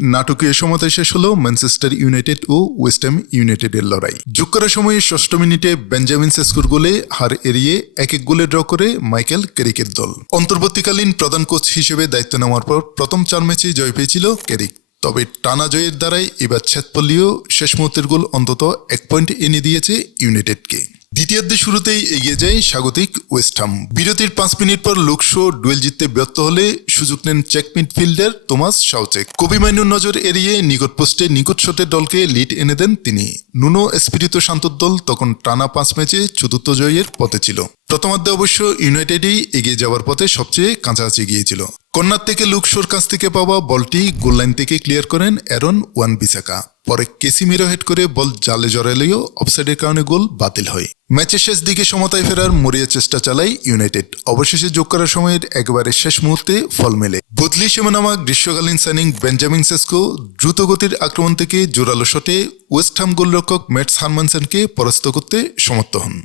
নাটকীয় সমতায় শেষ হলো ম্যানচেস্টার ইউনাইটেড ও ওয়েস্ট হ্যাম ইউনাইটেডের লড়াই। যোগ করার সময়ে ৬ষ্ঠ মিনিটে বেঞ্জামিন সেস্কোর গোলে হার এড়িয়ে ১-১ গোলে ড্র করে মাইকেল ক্যারিকের দল। অন্তর্বর্তীকালীন প্রধান কোচ হিসেবে দায়িত্ব নেওয়ার পর প্রথম ৪ ম্যাচেই জয় পেয়েছিল ক্যারিক। তবে টানা জয়ের দ্বারাই এবার ছেদ পড়লেও শেষ মুহূর্তের গোল অন্তত ১ পয়েন্ট এনে দিয়েছে ইউনাইটেডকে। দ্বিতীয়ার্ধে শুরুতেই এগিয়ে যায় স্বাগতিক ওয়েস্ট হাম। বিরতির ৫ মিনিট পর লুকশো ডুয়েল জিততে ব্যর্থ হলে সুযোগ নেন চেক মিডফিল্ডার তোমাস সাউচেক। কোবি মাইনুর নজর এড়িয়ে নিকট পোস্টে নিকট শটের দলকে লিড এনে দেন তিনি। নুনো এসপিরিতো শান্তর দল তখন টানা ৫ ম্যাচে চতুর্থ জয়ের পথে ছিল। প্রথমার্ধে অবশ্য ইউনাইটেডই এগিয়ে যাওয়ার পথে সবচেয়ে কাছাকাছি গিয়েছিল। কর্নার থেকে লুকশোর কাছ থেকে পাওয়া বলটি গোললাইন থেকে ক্লিয়ার করেন অ্যারন ওয়ান-বিসাকা। পরে কেসিমিরো হেড করে বল জালে জড়ালেও অফসাইডের কারণে গোল বাতিল হয়। ম্যাচের শেষ দিকে সমতায় ফেরার মরিয়া চেষ্টা চালায় ইউনাইটেড। অবশেষে যোগ করার সময়ের একেবারে শেষ মুহূর্তে ফল মেলে। বদলি হিসেবে নামা গ্রীষ্মকালীন সাইনিং বেঞ্জামিন সেস্কো দ্রুতগতির আক্রমণ থেকে জোরালো শটে ওয়েস্ট হাম গোলরক্ষক ম্যাটস হারমানসেনকে পরাস্ত করতে সমর্থ হন।